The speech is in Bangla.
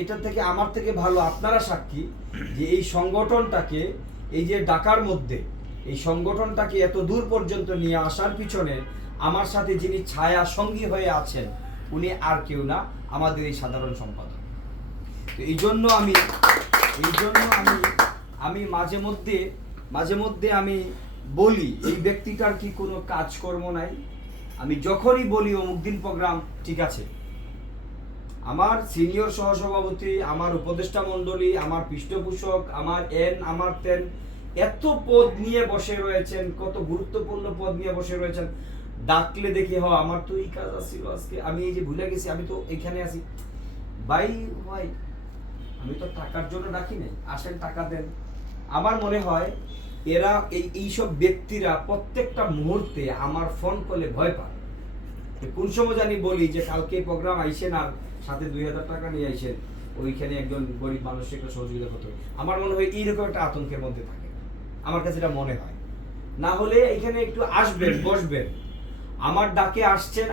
এটা থেকে আমার থেকে ভালো আপনারা সাক্ষী যে এই সংগঠনটাকে, এই যে ঢাকার মধ্যে এই সংগঠনটাকে এত দূর পর্যন্ত নিয়ে আসার পিছনে আমার সাথে যিনি ছায়া সঙ্গী হয়ে আছেন উনি আর কেউ না, আমাদের এই সাধারণ সম্পাদক। তো এই জন্য আমি আমি মাঝে মধ্যে আমি বলি এই ব্যক্তিটার কি কোনো কাজকর্ম নাই। আমি যখনই বলি অমুক দিন প্রোগ্রাম, ঠিক আছে, আমার সিনিয়র সহসভাপতি, আমার উপদেষ্টা মণ্ডলী, আমার পৃষ্ঠপোষক, আমার আমার এত পদ নিয়ে বসে রয়েছেন, কত গুরুত্বপূর্ণ পদ নিয়ে বসে রয়েছেন, ডাকলে দেখি আমার তো এই কাজ আসছিল আজকে, আমি এই যে ভুলে গেছি, আমি তো এখানে আছি। ভাই আমি তো টাকার জন্য ডাকি নাই, আসেন টাকা দেন। আমার মনে হয় এরা এইসব ব্যক্তিরা প্রত্যেকটা মুহূর্তে আমার ফোন কলে ভয় পায়। কোন সময় জানি বলি যে কালকে প্রোগ্রাম আইসেন আর সাথে 2000 টাকা নিয়ে আইসেন, ওইখানে একজন গরিব মানুষকে একটা সহযোগিতা করতে হবে। আমার মনে হয় এইরকম একটা আতঙ্কের মধ্যে থাকে, আমার কাছে এটা মনে হয়। না হলে এখানে একটু আসবেন, বসবেন, আমার ডাকে আসছেন।